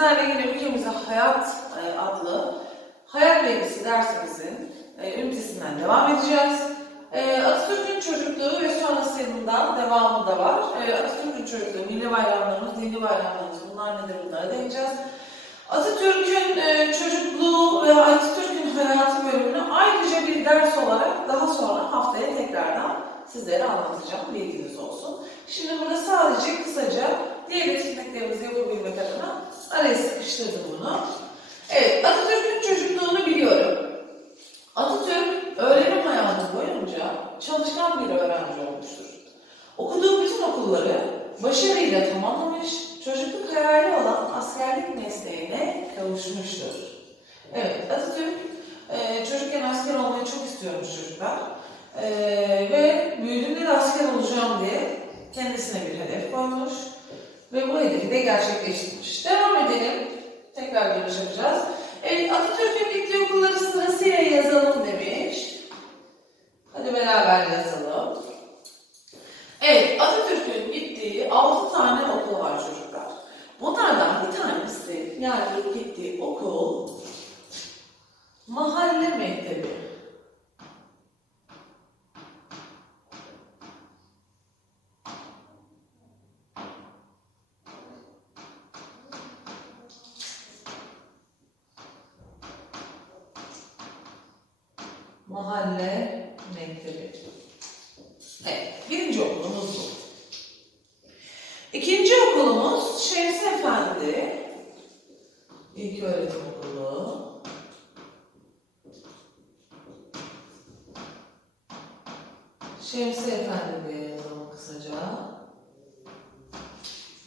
sizlerle yine ülkemize hayat e, adlı hayat bilgisi dersimizin e, ünitesinden devam edeceğiz. E, Atatürk'ün çocukluğu ve sonrasında devamı da var. Atatürk'ün çocukluğu, milli bayramlarımız, dini bayramlarımız bunlar nedir bunlara değineceğiz. Atatürk'ün çocukluğu ve Atatürk'ün hayatı bölümünü ayrıca bir ders olarak daha sonra haftaya tekrardan sizlere anlatacağım. Bilginiz olsun. Şimdi burada sadece kısaca diğer etkinliklerimizi yapabilmek adına araya sıkıştırdım bunu. Evet, Atatürk'ün çocukluğunu biliyorum. Atatürk öğrenim hayatı boyunca çalışkan bir öğrenci olmuştur. Okuduğu bütün okulları başarıyla tamamlamış, çocukluk hayali olan askerlik mesleğine kavuşmuştur. Evet, Atatürk e, çocukken asker olmayı çok istiyormuş çocuklar. E, ve büyüdüğümde de asker olacağım diye kendisine bir hedef koymuş. Ve bu hedefi de gerçekleştirmiş. Devam edelim. Tekrar dönüş yapacağız. Evet, Atatürk'ün gittiği okulları sırasıyla yazalım demiş. Hadi beraber yazalım. Evet, Atatürk'ün gittiği 6 tane okul var çocuklar. Bunlardan bir tanesi, yani gittiği okul, mahalle mektebi. Mahalle mektebi. Evet, birinci okulumuz bu. İkinci okulumuz Şemsi Efendi. İlk öğretim okulu. Şemsi Efendi diye yazalım kısaca.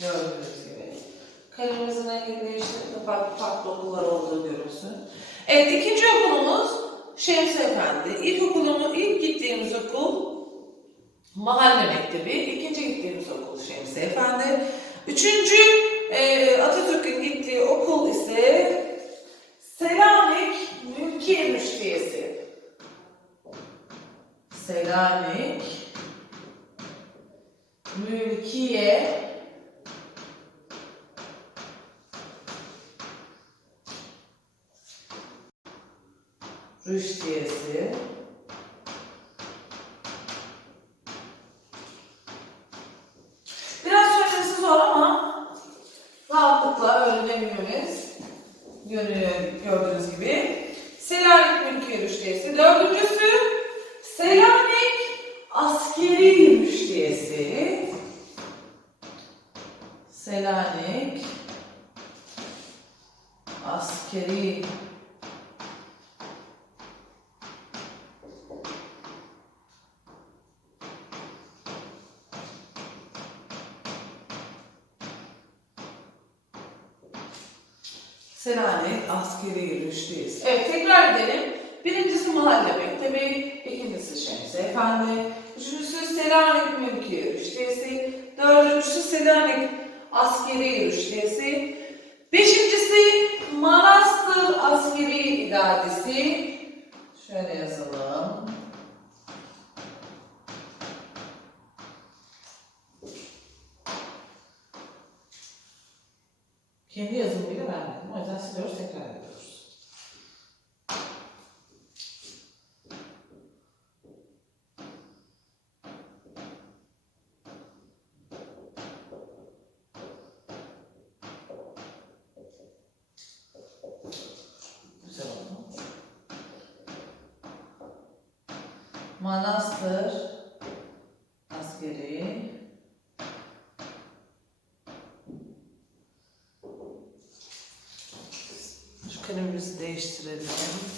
Gördüğünüz gibi. Kalemimizin rengini değiştirip farklı farklı okullar olduğu görürsün. Evet, ikinci okulumuz Şemsi Efendi. İlk okulumu, ilk gittiğimiz okul Mahalle Mektebi. İkinci gittiğimiz okul Şemsi Efendi. Üçüncü e, Atatürk'ün gittiği okul ise Selanik Mülkiye Müştiyesi. Selanik Mülkiye Rüştiyesi. Biraz söylemesi zor ama rahatlıkla öğrenebilmemiz gördüğünüz gibi. Selanik Mülkiye Rüştiyesi. Dördüncüsü Selanik Askeri Rüştiyesi. Selanik Askeri Selanik Askeri Rüştiyesi. Evet tekrar edelim. Birincisi Mahalle Mektebi, ikincisi Şemsi Efendi, üçüncüsü Selanik Mülkiye Rüştiyesi, dördüncüsü Selanik Askeri Rüştiyesi, beşincisi Manastır Askeri İdadesi. Şöyle yazalım. Siliyoruz, tekrar ediyoruz. Güzel oldu. Manastır askeri Şu kalemimizi değiştirelim.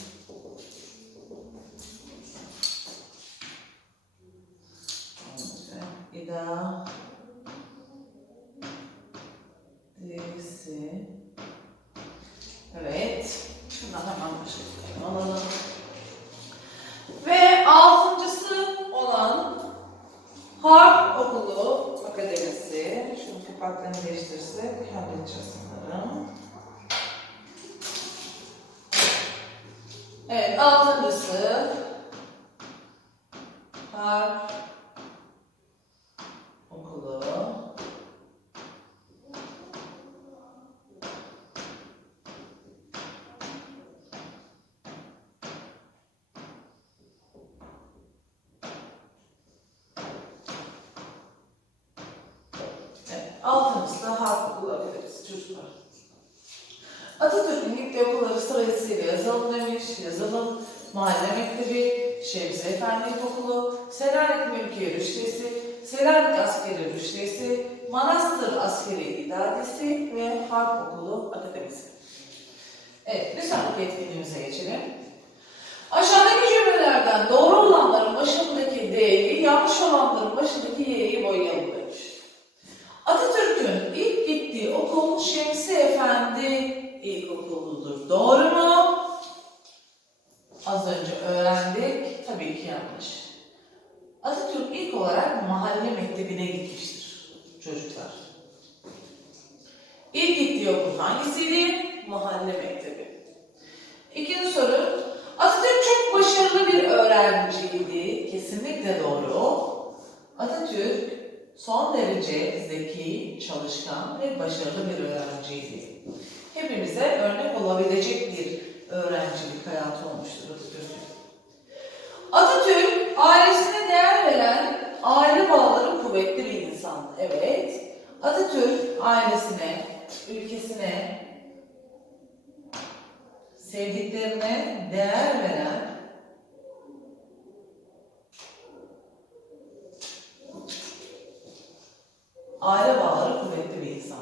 İda Desi Evet. Şundan hemen başlayalım. Alalım. Ve altıncısı olan Harp Okulu Akademisi. Şunu kapaklarını değiştirirsek halledeceğiz çalıştılar. Atatürk'ün ilk depoları sırasıyla yazalım demiş, yazalım, mahalle mektebi, Şemsi Efendi İlkokulu, Selanik Mülkiye Rüştesi, Selanik Askeri Rüştesi, Manastır Askeri İdadesi ve Harp Okulu Akademisi. Evet, lütfen bu etkinliğimize geçelim. Aşağıdaki cümlelerden doğru olanların başındaki D'yi, yanlış olanların başındaki Y'yi boyayalım demiş. Atatürk'ün ilk gittiği okul Şemsi Efendi İlkokulu'dur. Doğru mu? Az önce öğrendik. Tabii ki yanlış. Atatürk ilk olarak mahalle mektebine gitmiştir çocuklar. İlk gittiği okul hangisiydi? Mahalle mektebi. İkinci soru. Atatürk çok başarılı bir öğrenciydi. Kesinlikle doğru. Atatürk son derece zeki, çalışkan ve başarılı bir öğrenciydi. Hepimize örnek olabilecek bir öğrencilik hayatı olmuştur Atatürk'ün. Atatürk ailesine değer veren, aile bağları kuvvetli bir insan. Evet. Atatürk ailesine, ülkesine, sevdiklerine değer veren aile bağları kuvvetli bir insandır.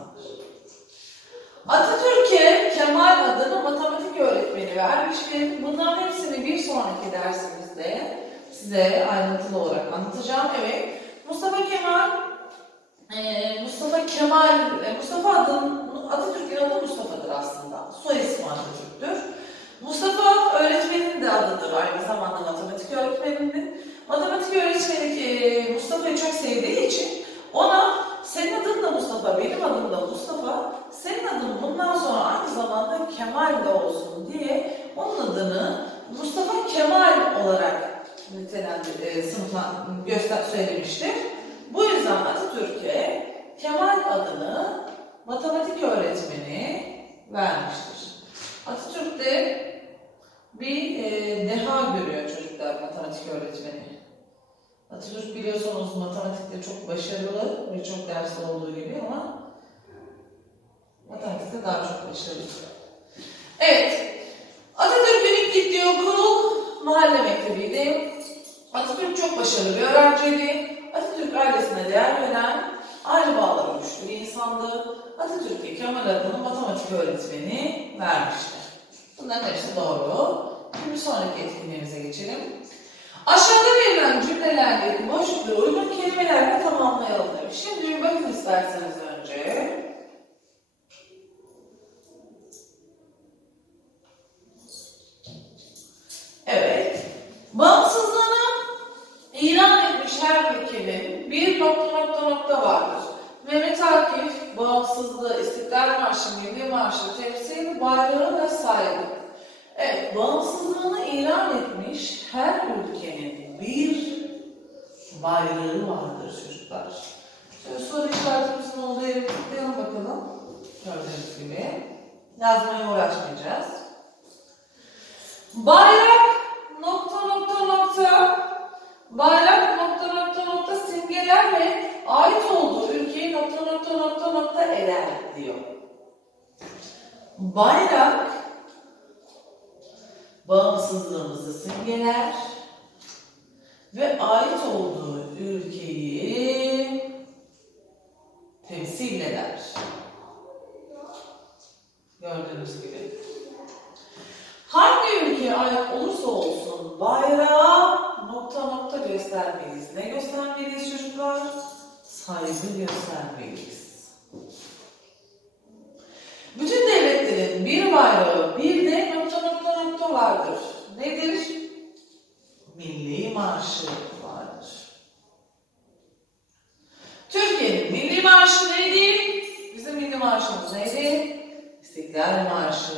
Atatürk'e Kemal adını matematik öğretmeni vermiştir. Bunların hepsini bir sonraki dersimizde size ayrıntılı olarak anlatacağım. Evet, Mustafa Kemal ee, Mustafa Kemal, e, Mustafa adın, Atatürk'ün adı Mustafa'dır aslında. Soy ismi Atatürk'tür. Mustafa öğretmenin de adıdır aynı zamanda matematik öğretmeninin. Matematik öğretmeni e, Mustafa'yı çok sevdiği için ona senin adın da Mustafa, benim adım da Mustafa, senin adın bundan sonra aynı zamanda Kemal de olsun diye onun adını Mustafa Kemal olarak nitelendir, e, göster, söylemiştir. Bu yüzden Atatürk'e Kemal adını matematik öğretmeni vermiştir. Atatürk de bir e, deha görüyor çocuklar matematik öğretmeni. Atatürk biliyorsunuz matematikte çok başarılı ve çok dersli olduğu gibi ama matematikte daha çok başarılı. Evet, Atatürk'ün ilk gittiği okul mahalle mektebiydi. Atatürk çok başarılı bir öğrenciydi. Atatürk ailesine değer veren, aile bağları güçlü bir insandı. Atatürk'e Kemal adını matematik öğretmeni vermişti. Bunların hepsi doğru. Şimdi sonraki etkinliğimize geçelim. Aşağıda verilen cümlelerdeki boşlukları uygun kelimelerle tamamlayalım demiş. Şimdi bakın isterseniz önce. Evet. Bağımsızlığını ilan etmiş her ülkenin bir nokta nokta nokta vardır. Mehmet Akif, bağımsızlığı, İstiklal Marşı, Milli Marşı, temsil, bayrağı ve saygı. Evet, bağımsızlığını ilan etmiş her ülkenin bir bayrağı vardır çocuklar. Şöyle soru işaretimizin olduğu yere tıklayalım bakalım. Gördüğünüz gibi. Yazmaya uğraşmayacağız. Bayrak nokta nokta nokta bayrak nokta nokta nokta simgeler ve ait olduğu ülkeyi nokta nokta nokta nokta eder diyor. Bayrak bağımsızlığımızı simgeler ve ait olduğu ülkeyi temsil eder. Gördüğünüz gibi. Hangi ülkeye ait olursa olsun bayrağı nokta nokta göstermeliyiz. Ne göstermeliyiz çocuklar? Saygı göstermeliyiz. Bütün devletlerin bir bayrağı, bir de nokta nokta nokta vardır. Nedir? Milli marşı vardır. Türkiye'nin milli marşı neydi? Bizim milli marşımız neydi? İstiklal Marşı.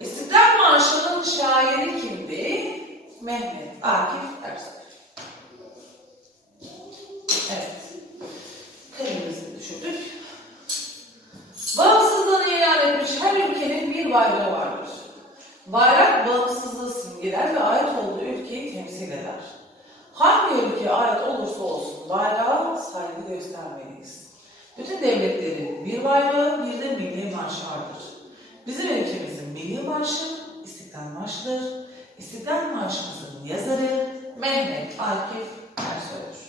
İstiklal Marşı'nın şairi kimdi? Mehmet Akif Ersoy. Evet. Kalemizi düşürdük. Bağımsızlığını ilan etmiş her ülkenin bir bayrağı vardır. Bayrak bağımsızlığı simgeler ve ait olduğu ülkeyi temsil eder. Hangi ülkeye ait olursa olsun bayrağa göstermeliyiz. Bütün devletlerin bir bayrağı, bir de milli marşı vardır. Bizim ülkemizin milli marşı İstiklal Marşı'dır. İstiklal Marşımızın yazarı Mehmet Akif Ersoy'dur.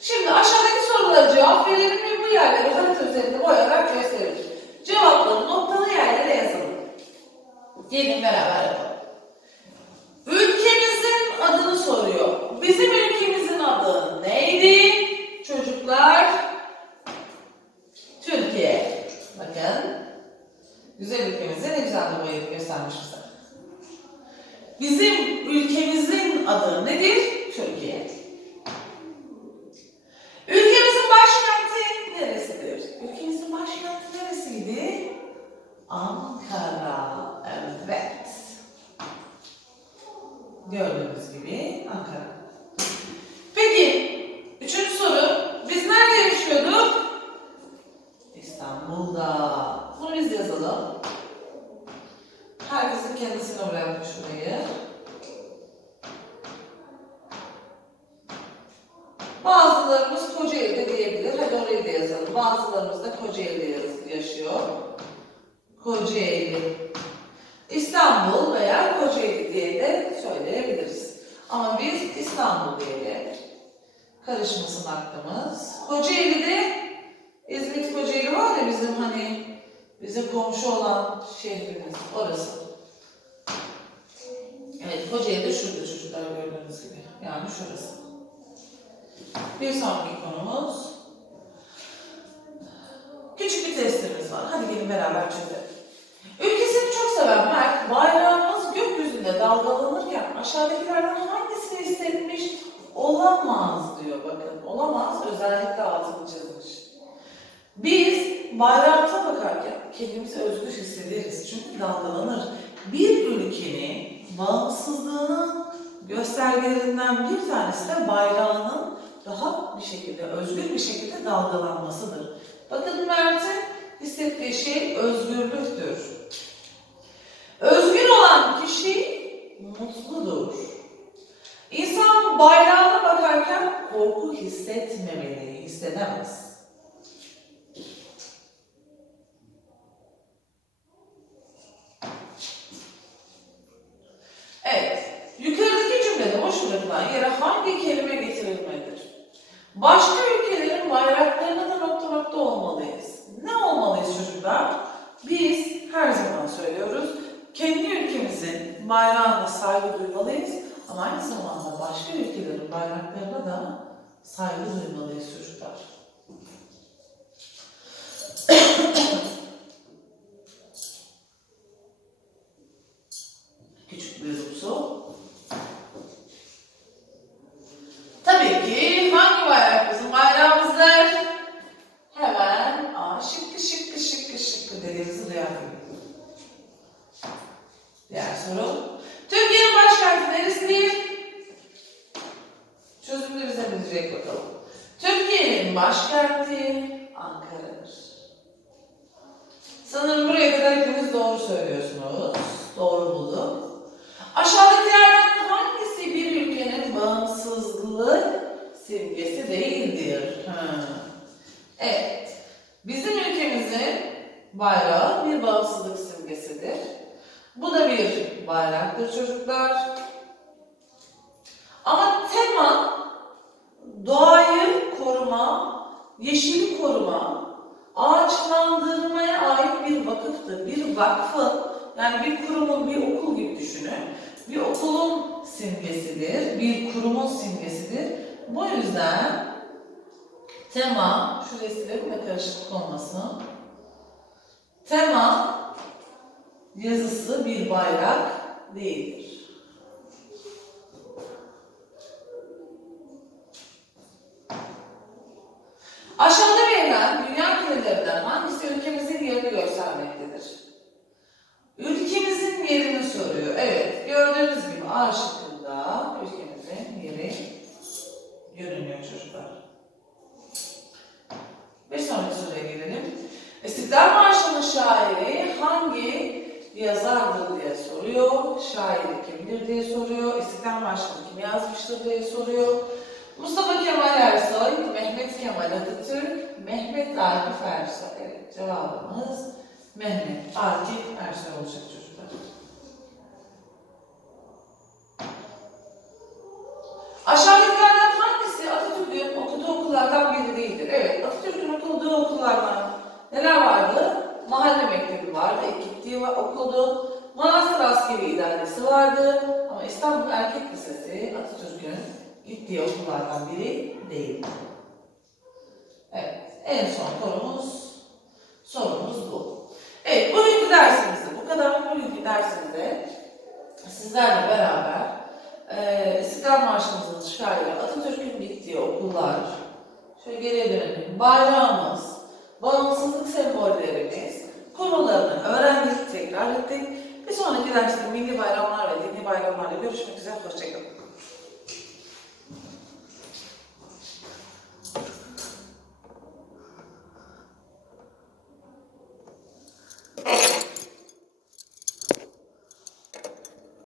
Şimdi aşağıdaki sorulara cevap verelim ve bu yerleri harita üzerinde boyayarak gösterelim. Cevapları noktalı yerlere yazalım. Gelin beraber yapalım. Ülkemizin adını soruyor. Bizim ülkemizin adı neydi? Çocuklar, Türkiye. Bakın, güzel boyayıp göstermiş bize. Bizim ülkemizin adı nedir? Türkiye. Ülkemizin başkenti neresidir? Ülkemizin başkenti neresiydi? Ankara. Evet. Gördüğünüz gibi Ankara. Peki, üçüncü soru. Biz nerede yaşıyorduk? İstanbul'da. Bunu biz yazalım. Herkesin kendisine bırakmış şurayı. Bazılarımız Kocaeli'de diyebilir. Hadi orayı da yazalım. Bazılarımız da Kocaeli'de yaz- yaşıyor. Kocaeli. İstanbul veya Kocaeli diye de söyleyebiliriz. Ama biz İstanbul diyelim. Karışmasın aklımız. Kocaeli'de İzmit Kocaeli var ya bizim hani bizim komşu olan şehrimiz orası. Evet Kocaeli de şurada çocuklar gördüğünüz gibi. Yani şurası. Bir sonraki konumuz küçük bir testimiz var. Hadi gelin beraber çözelim. Ülkesini çok seven Mert, bayrağımız gökyüzünde dalgalanırken aşağıdakilerden hangisini istenmiş olamaz diyor bakın. Olamaz özellikle altını çizmiş. Bayrağımıza bakarken kendimizi özgür hissederiz çünkü dalgalanır. Bir ülkenin bağımsızlığının göstergelerinden bir tanesi de bayrağının rahat bir şekilde, özgür bir şekilde dalgalanmasıdır. Bakın Mert'in hissettiği şey özgürlüktür. Özgür olan kişi mutludur. İnsan bayrağına bakarken korku hissetmemeli, hissedemez. Başka ülkelerin bayraklarına da nokta nokta olmalıyız. Ne olmalıyız çocuklar? Biz her zaman söylüyoruz, kendi ülkemizin bayrağına saygı duymalıyız ama aynı zamanda başka ülkelerin bayraklarına da saygı duymalıyız çocuklar. Küçük bir su. Tabii ki hangi bayrak bizim bayrağımızdır? Hemen aa, şıkkı şıkkı şıkkı şıkkı dediğimizi duyabiliriz. Diğer soru. Türkiye'nin başkenti neresidir? Çözümünü bize bilecek bakalım. Türkiye'nin başkenti Ankara'dır. Sanırım buraya kadar hepiniz doğru söylüyorsunuz. Doğru buldum. Aşağıdakilerden hangisi bir ülkenin bağımsızlık simgesi değildir? Ha. Evet. Bizim ülkemizin bayrağı bir bağımsızlık simgesidir. Bu da bir bayraktır çocuklar. Ama tema doğayı koruma, yeşili koruma, ağaçlandırmaya ait bir vakıftır. Bir vakfın, yani bir kurumun, bir okul gibi düşünün. Bir okulun simgesidir, bir kurumun simgesidir. Bu yüzden tema, şu resimlerin de karışıklık olmasın. Tema yazısı bir bayrak değildir. Aşağıda verilen dünya kürelerinden hangisi ülkemizin yerini göstermektedir? Ülkemizin yerini soruyor. Evet, gördüğünüz gibi A şıkkında ülkemizin yeri görünüyor çocuklar. Bir sonraki soruya gelelim. İstiklal Marşı'nın şairi hangi yazardır diye soruyor. Şairi kimdir diye soruyor. İstiklal Marşı'nı kim yazmıştır diye soruyor. Mustafa Kemal Ersoy, Mehmet Kemal Atatürk, Mehmet Akif Ersoy. Evet, cevabımız Mehmet, Akif, Ersoy olacak çocuklar. Aşağıdakilerden hangisi Atatürk'ün okuduğu okullardan biri değildir? Evet, Atatürk'ün okuduğu okullardan neler vardı? Mahalle mektebi vardı, gittiği okuldu. Manastır Askeri İdaresi vardı. Ama İstanbul Erkek Lisesi Atatürk'ün gittiği okullardan biri değil. Evet, en son konumuz, sorumuz bu. Evet, bugünkü dersimizde bu kadar. Bugünkü dersimizde sizlerle beraber e, İstiklal Marşımızın şairi Atatürk'ün gittiği okullar, şöyle geriye dönelim, bayrağımız, bağımsızlık sembollerimiz, konularını öğrendik, tekrar ettik. Bir sonraki derste milli bayramlar ve dini bayramlarla görüşmek üzere, hoşçakalın.